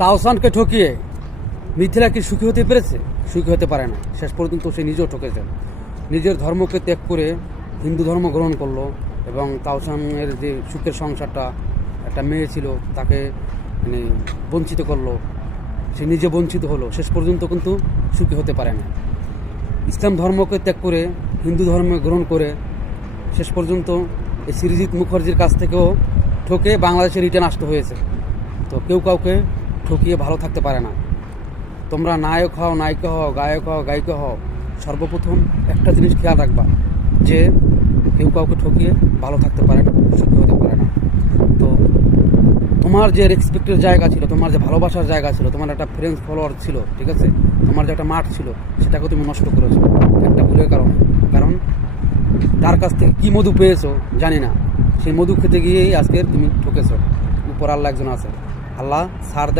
তাওসানকে ঠকিয়ে মিথিলা কি সুখী হতে পেরেছে? সুখী হতে পারে না। শেষ পর্যন্ত সে নিজেও ঠকেছে। নিজের ধর্মকে ত্যাগ করে হিন্দু ধর্ম গ্রহণ করলো এবং তাওসানের যে সুখের সংসারটা, একটা মেয়ে ছিল তাকে মানে বঞ্চিত করলো, সে নিজে বঞ্চিত হলো। শেষ পর্যন্ত কিন্তু সুখী হতে পারে না। ইসলাম ধর্মকে ত্যাগ করে হিন্দু ধর্ম গ্রহণ করে শেষ পর্যন্ত এই সৃজিত মুখার্জির কাছ থেকেও ঠকে বাংলাদেশে রিটার্ন আসতে হয়েছে। তো কেউ কাউকে ঠকিয়ে ভালো থাকতে পারে না। তোমরা নায়ক হও, নায়িকা হও, গায়ক হও, গায়িকা হও, সর্বপ্রথম একটা জিনিস খেয়াল রাখবা যে কেউ কাউকে ঠকিয়ে ভালো থাকতে পারে না, সুখী হতে পারে না। তো তোমার যে রেসপেক্টের জায়গা ছিল, তোমার যে ভালোবাসার জায়গা ছিল, তোমার একটা ফ্রেন্ডস ফলোয়ার ছিল, ঠিক আছে, তোমার যে একটা মাঠ ছিল, সেটাকে তুমি নষ্ট করেছো একটা ভুলের কারণে। কারণ তার কাছ থেকে কী মধু পেয়েছো জানি না, সেই মধু খেতে গিয়েই আজকের তুমি ঠকেছো। উপর আল্লাহ একজন আছে, আল্লাহ ছাড় দেয়।